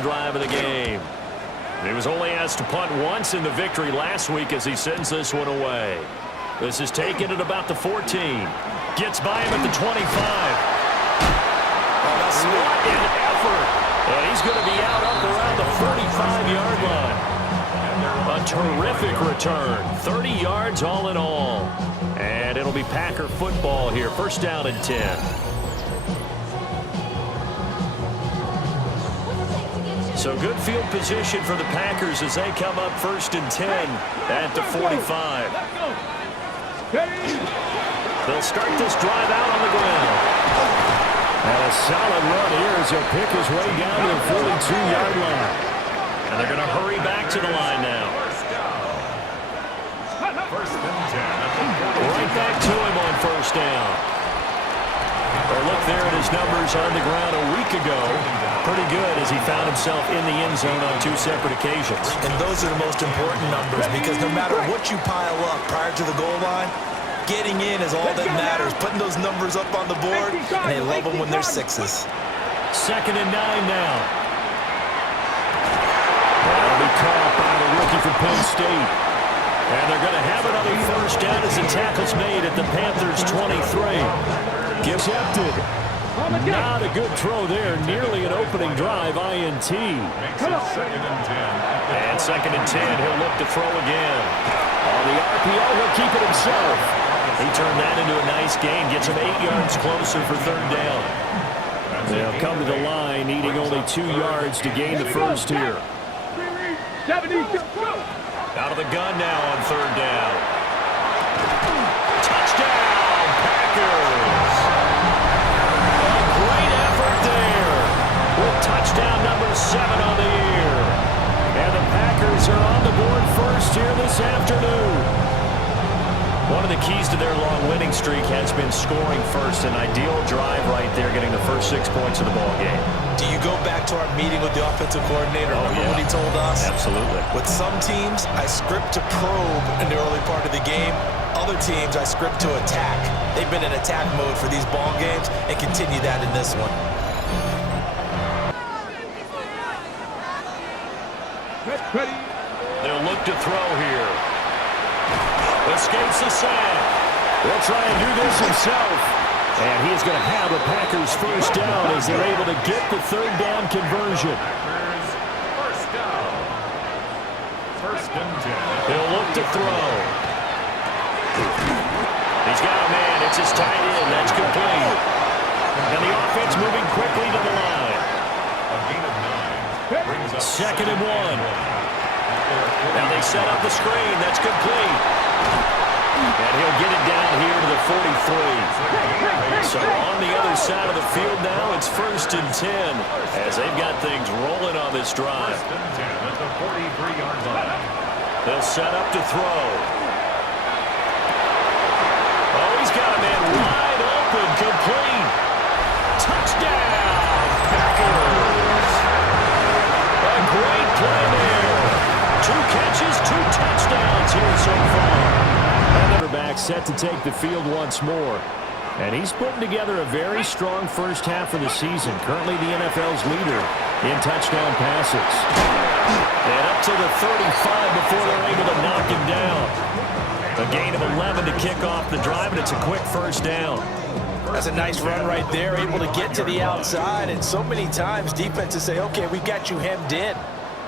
drive of the game. He was only asked to punt once in the victory last week as he sends this one away. This is taken at about the 14. Gets by him at the 25. What an effort. And he's going to be out up around the 45-yard line. A terrific return. 30 yards all in all. And it'll be Packer football here. First down and 10. So good field position for the Packers as they come up first and 10 at the 45. They'll start this drive out on the ground. And a solid run here as he'll pick his way down to the 42-yard line. And they're going to hurry back to the line now. Right back to him on first down. Or look there at his numbers on the ground a week ago. Pretty good as he found himself in the end zone on 2 separate occasions. And those are the most important numbers because no matter what you pile up prior to the goal line, getting in is all that matters. Putting those numbers up on the board, and they love them when they're 6s. Second and 9 now. That'll be caught by the rookie from Penn State. And they're going to have it on the first down as the tackle's made at the Panthers' 23. Intercepted. Not a good throw there. Nearly an opening drive, INT. Second and 10. And second and 10, he'll look to throw again. On the RPO, he'll keep it himself. He turned that into a nice gain. Gets him 8 yards closer for third down. They'll come to the line, needing only 2 yards to gain the first here. Out of the gun now on third down. Touchdown, Packers! A great effort there with touchdown number 7 on the year. And the Packers are on the board first here this afternoon. One of the keys to their long winning streak has been scoring first. An ideal drive right there, getting the first 6 points of the ball game. Do you go back to our meeting with the offensive coordinator? Remember what he told us? Absolutely. With some teams, I script to probe in the early part of the game. Other teams, I script to attack. They've been in attack mode for these ball games and continue that in this one. They'll look to throw here. Escapes the sack. They'll try and do this himself. And he's going to have the Packers first down as they're able to get the third down conversion. First down. First and 10. He'll look to throw. He's got a man. It's his tight end. That's complete. And the offense moving quickly to the line. A gain of 9. Brings up Second and 1. Now they set up the screen. That's complete. And he'll get it down here to the 43. So on the other side of the field now, it's first and 10 as they've got things rolling on this drive. First and 10 at the 43-yard line. They'll set up to throw. Oh, he's got a man wide open, complete. Touchdown, Packers. A great play there. 2 catches, 2 touchdowns here so far. Back set to take the field once more. And he's putting together a very strong first half of the season. Currently the NFL's leader in touchdown passes. And up to the 35 before they're able to knock him down. A gain of 11 to kick off the drive, and it's a quick first down. That's a nice run right there, able to get to the outside. And so many times defenses say, okay, we got you hemmed in.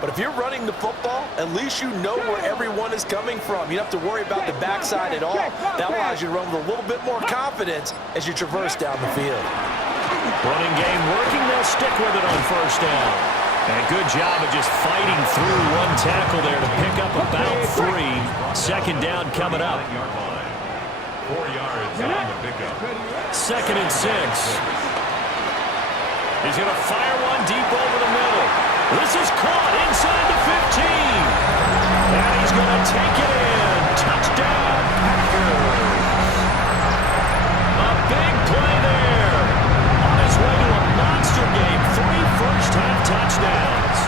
But if you're running the football, at least you know where everyone is coming from. You don't have to worry about the backside at all. That allows you to run with a little bit more confidence as you traverse down the field. Running game working. They'll stick with it on first down. And a good job of just fighting through one tackle there to pick up about 3. Second down coming up. 4 yards on the pickup. Second and 6. He's going to fire one deep over the middle. This is caught inside the 15. And he's going to take it in. Touchdown, Packers. A big play there. On his way to a monster game. 3 first-half touchdowns.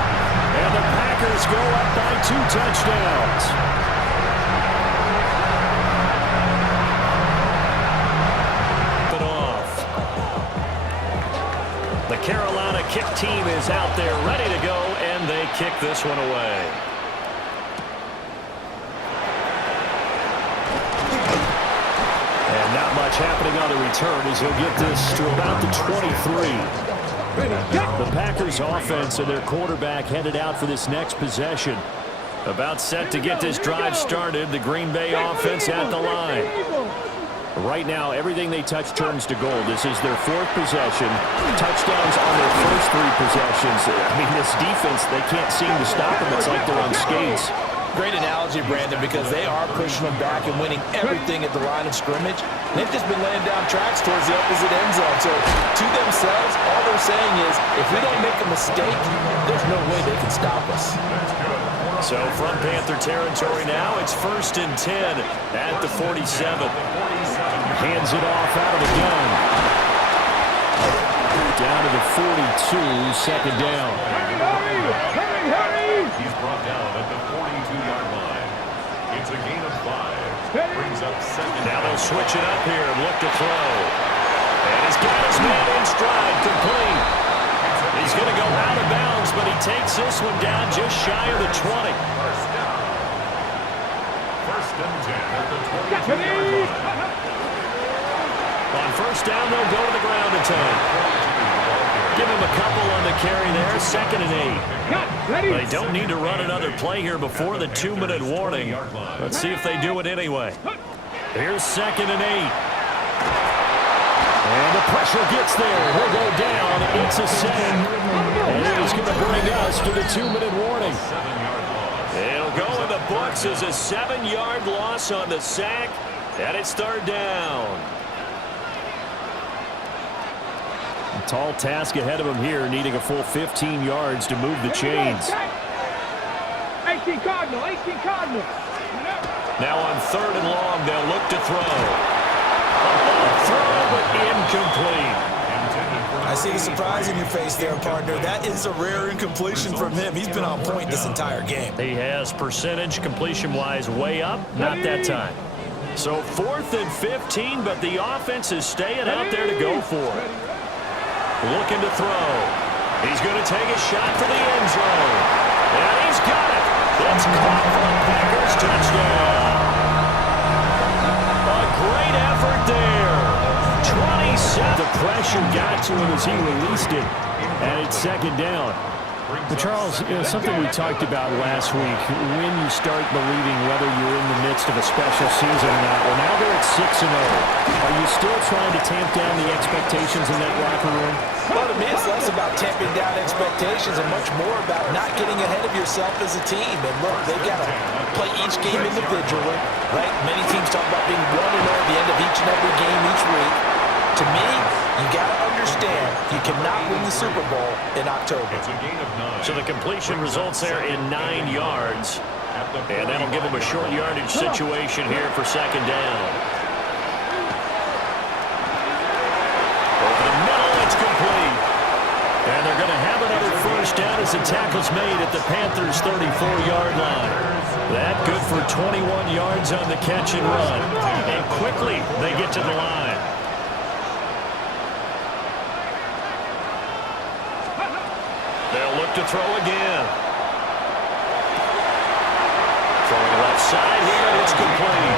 And the Packers go up by 2 touchdowns. The Carolina kick team is out there ready to go kick this one away. And not much happening on the return as he'll get this to about the 23. The Packers offense and their quarterback headed out for this next possession. About set to get this drive started. The Green Bay offense at the line. Right now, everything they touch turns to gold. This is their fourth possession. Touchdowns on their first three possessions. I mean, this defense, they can't seem to stop them. It's like they're on skates. Great analogy, Brandon, because they are pushing them back and winning everything at the line of scrimmage. They've just been laying down tracks towards the opposite end zone. So to themselves, all they're saying is, if we don't make a mistake, there's no way they can stop us. So from Panther territory now, it's 1st and 10 at the 47. Hands it off out of the gun. Down to the 42, second down. He's brought down at the 42-yard line. It's a gain of 5. Brings up second. Now they'll switch it up here and look to throw. And he's got his man in stride, complete. He's going to go out of bounds, but he takes this one down just shy of the 20. First down. 1st and 10 at the 22-yard line. On first down, they'll go to the ground attack. Give him a couple on the carry there, 2nd and 8. They don't need to run another play here before the 2-minute warning. Let's see if they do it anyway. Here's 2nd and 8. And the pressure gets there. He'll go down. It's a sack. And it is going to bring us to the 2-minute warning. It'll go in the books as a 7-yard loss on the sack. And it's 3rd down. A tall task ahead of him here, needing a full 15 yards to move the chains. 18 Cardinal, 18 Cardinal. Now on 3rd and long, they'll look to throw. A throw, but incomplete. I see the surprise in your face there, partner. That is a rare incompletion from him. He's been on point this entire game. He has percentage completion-wise way up, not that time. So 4th and 15, but the offense is staying out there to go for it. Looking to throw. He's going to take a shot for the end zone. And he's got it. It's caught for the Packers touchdown. A great effort there. 27. The pressure got to him as he released it. And it's 2nd down. But Charles, something we talked about last week, when you start believing whether you're in the midst of a special season or not, well, now they're at 6-0. Are you still trying to tamp down the expectations in that locker room? Well, to me, it's less about tamping down expectations and much more about not getting ahead of yourself as a team. And look, they've got to play each game individually, right? Many teams talk about being 1-0 at the end of each and every game each week. To me, you got to understand you cannot win the Super Bowl in October. It's a gain of 9. So the completion results there in 9 yards. And that'll give them a short yardage situation here for 2nd down. Over the middle, it's complete. And they're going to have another 1st down as the tackle's made at the Panthers' 34-yard line. That good for 21 yards on the catch and run. And quickly, they get to the line. They'll look to throw again. Throwing left side here, it's complete.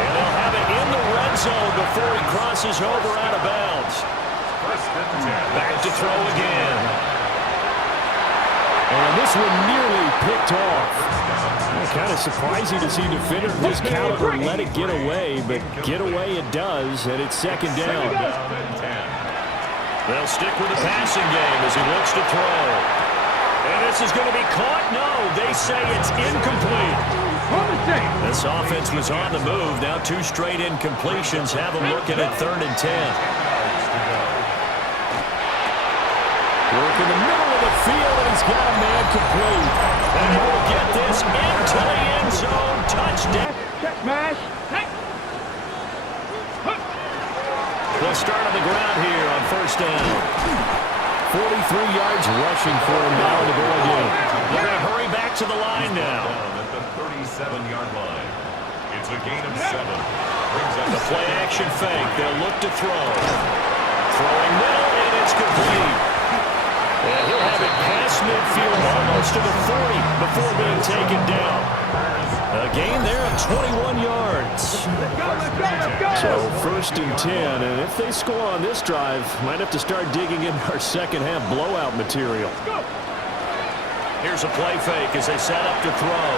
And they'll have it in the red zone before he crosses over out of bounds. Back to throw again. And this one nearly picked off. Kind of surprising to see a defender of this caliber let it get away, but get away it does, and it's 2nd down. They'll stick with the passing game as he looks to throw. And this is going to be caught. No, they say it's incomplete. This offense was on the move. Now 2 straight incompletions have them looking at 3rd and 10. Work in the middle of the field, and he's got a man complete. And he will get this into the end zone. Touchdown. Check smash. They'll start on the ground here on 1st down. 43 yards rushing for him now in the ball game. They're going to hurry back to the line now. Down at the 37-yard line. It's a gain of 7. The play action fake. They'll look to throw. Throwing middle, and it's complete. And he'll have it past midfield almost to the 40 before being taken down. A gain there of 21 yards. So 1st and 10, and if they score on this drive, might have to start digging in our second half blowout material. Here's a play fake as they set up to throw.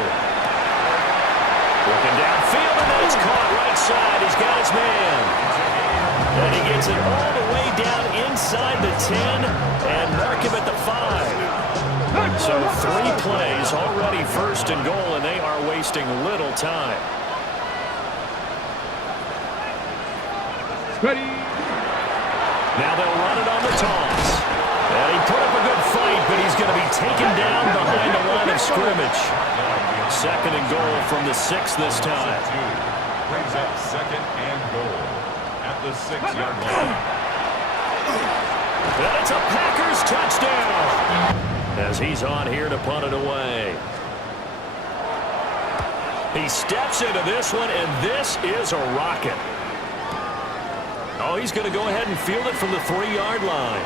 Looking downfield, and then it's caught right side. He's got his man. And he gets it all the way down inside the 10 and mark him at the 5. So 3 plays, already 1st and goal, and they are wasting little time. Ready. Now they'll run it on the toss. And he put up a good fight, but he's going to be taken down behind the line of scrimmage. 2nd and goal from the 6 this time. Brings up 2nd and goal at the 6-yard line. And it's a Packers touchdown as he's on here to punt it away. He steps into this one, and this is a rocket. Oh, he's going to go ahead and field it from the 3-yard line.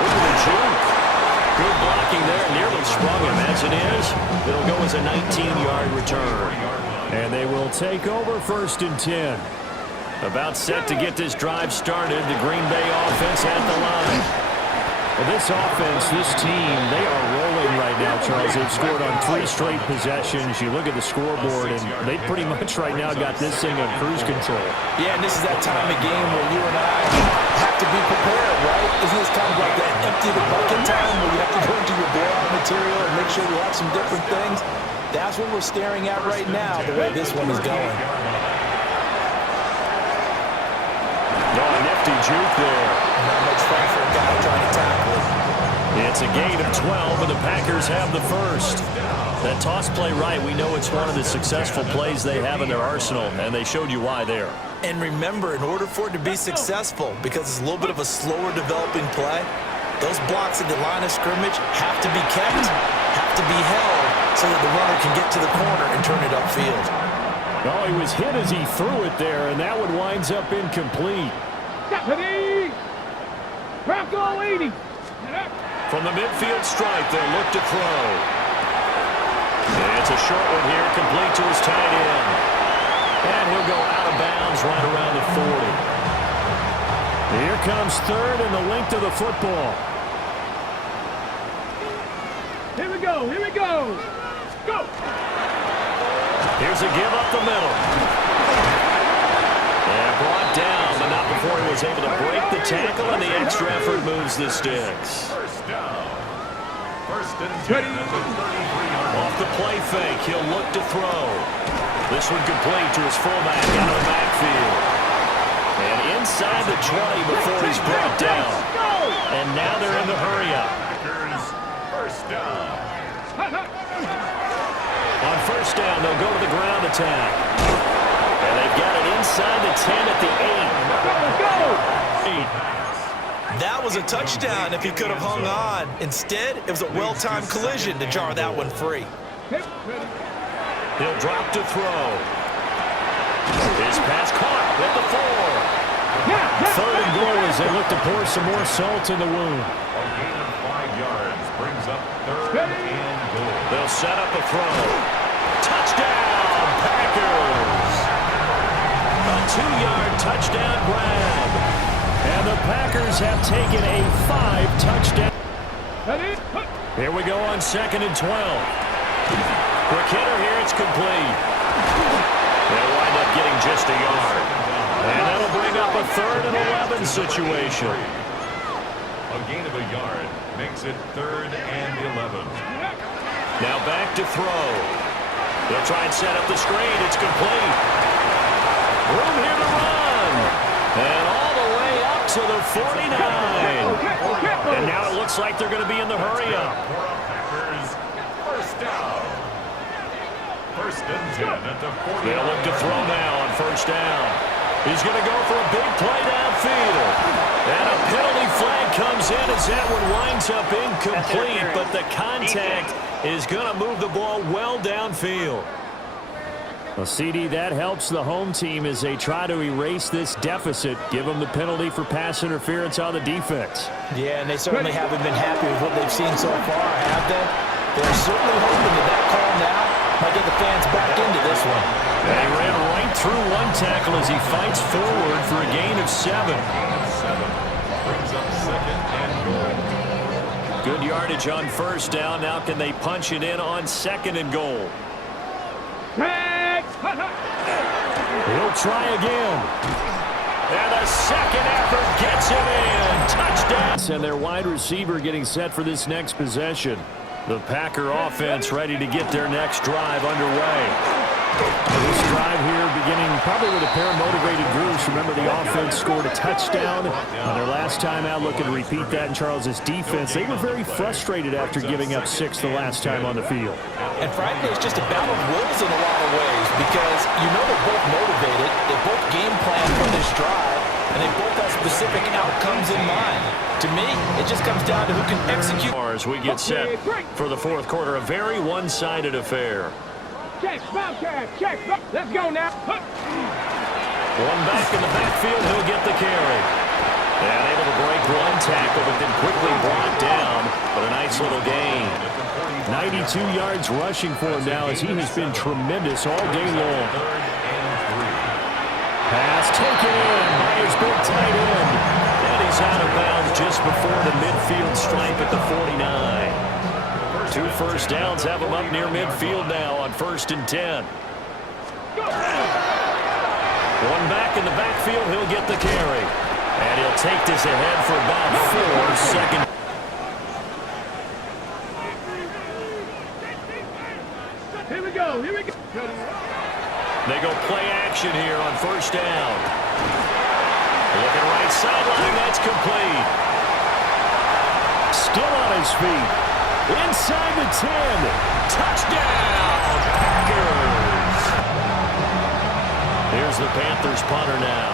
Look at the juke. Good blocking there. Nearly sprung him. As it is, it'll go as a 19-yard return. And they will take over 1st and 10. About set to get this drive started. The Green Bay offense at the line. Well, this offense, this team, they are rolling right now, Charles. They've scored on 3 straight possessions. You look at the scoreboard, and they pretty much right now got this thing on cruise control. Yeah, and this is that time of game where you and I have to be prepared, right? Isn't this kind of like that empty the bucket time where you have to go into your blowout material and make sure we have some different things? That's what we're staring at right now, the way this one is going. No, a nifty juke there. Not much fun for a guy trying to tackle it. It's a gain of 12, and the Packers have the 1st. That toss play right, we know it's one of the successful plays they have in their arsenal, and they showed you why there. And remember, in order for it to be successful, because it's a little bit of a slower developing play, those blocks at the line of scrimmage have to be kept, have to be held, so that the runner can get to the corner and turn it upfield. Oh, he was hit as he threw it there, and that one winds up incomplete. Ready. Rocco 80. From the midfield stripe, they'll look to throw. And it's a short one here, complete to his tight end. And he'll go out of bounds right around the 40. Here comes 3rd and the length of the football. Here we go. Here we go. Go. Here's a give up the middle. And brought down, but not before he was able to break the tackle, and the extra effort moves the sticks. 1st down. 1st and 10 at the 33-yard line. Off the play fake, he'll look to throw. This one complete to his fullback out of the backfield. And inside the 20 before he's brought down. And now they're in the hurry-up. Packers, 1st down. On 1st down, they'll go to the ground attack. And they've got it inside the 10 at the 8. That was a touchdown if he could have hung on. Instead, it was a well-timed collision to jar that one free. He'll drop to throw. His pass caught at the 4. 3rd and goal as they look to pour some more salt in the wound. A gain of 5 yards brings up 3rd and goal. They'll set up a throw. Touchdown, Packers! A 2-yard touchdown grab. And the Packers have taken a 5-touchdown. Here we go on 2nd and 12. Quick hitter here, it's complete. They'll wind up getting just a yard. And that'll bring up a 3rd and 11 situation. A gain of a yard makes it 3rd and 11. Now back to throw. They'll try and set up the screen. It's complete. Room here to run. And all the way up to the 49. And now it looks like they're going to be in the hurry-up. Packers, 1st down. 1st and 10 at the 40. They'll look to throw now on 1st down. He's going to go for a big play downfield. And a penalty flag comes in as that one winds up incomplete, but the contact is going to move the ball well downfield. Well, CD, that helps the home team as they try to erase this deficit, give them the penalty for pass interference on the defense. Yeah, and they certainly haven't been happy with what they've seen so far, have they? They're certainly hoping that call now might get the fans back into this one. And he ran right through one tackle as he fights forward for a gain of 7. Brings up 2nd and goal. Good yardage on first down. Now can they punch it in on 2nd and goal? He'll try again. And the second effort gets him in. Touchdown. And their wide receiver getting set for this next possession. The Packer offense ready to get their next drive underway. This drive here beginning probably with a pair of motivated groups. Remember, the offense scored a touchdown on their last time out. Looking to repeat that in Charles's defense. They were very frustrated after giving up 6 the last time on the field. And frankly, it's just a battle of wills in a lot of ways because you know they're both motivated. They both game plan for this drive, and they both have specific outcomes in mind. To me, it just comes down to who can execute. As we get set for the fourth quarter, a very one-sided affair. Check, Bobcat, check. Let's go now. One back in the backfield, he'll get the carry. And able to break one tackle, but then quickly brought down. But a nice little gain. 92 yards rushing for him now as he has been tremendous all day long. Pass taken in by his big tight end. And he's out of bounds just before the midfield stripe at the 49. 2 first downs have him up near midfield now on 1st and 10. One back in the backfield, he'll get the carry. And he'll take this ahead for about 4 seconds. Here we go, here we go. They go play action here on 1st down. Looking right sideline, that's complete. Still on his feet. Inside the 10. Touchdown, Packers. Here's the Panthers punter now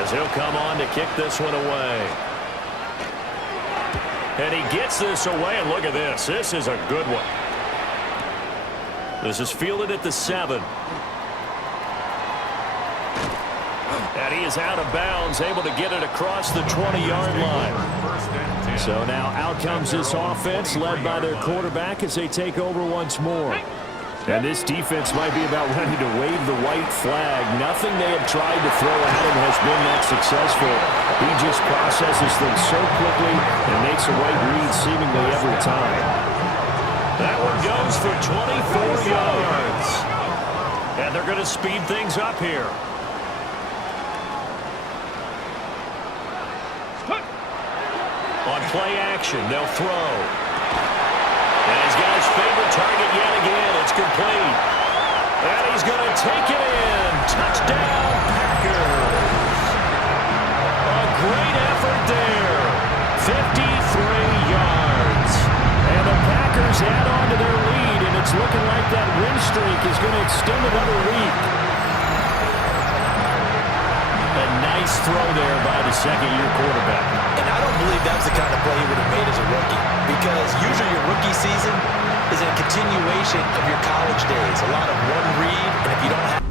as he'll come on to kick this one away. And he gets this away, and look at this. This is a good one. This is fielded at the 7. And he is out of bounds, able to get it across the 20-yard line. So now out comes this offense led by their quarterback as they take over once more. And this defense might be about ready to wave the white flag. Nothing they have tried to throw at him has been that successful. He just processes things so quickly and makes a right read seemingly every time. That one goes for 24 yards. And they're going to speed things up here. On play action, they'll throw. And he's got his favorite target yet again. It's complete. And he's going to take it in. Touchdown, Packers. A great effort there. 53 yards. And the Packers add on to their lead, and it's looking like that win streak is going to extend another week. A nice throw there by the second-year quarterback. And I don't believe that was the kind of play he would have made as a rookie, because usually your rookie season is a continuation of your college days. A lot of one read, and if you don't have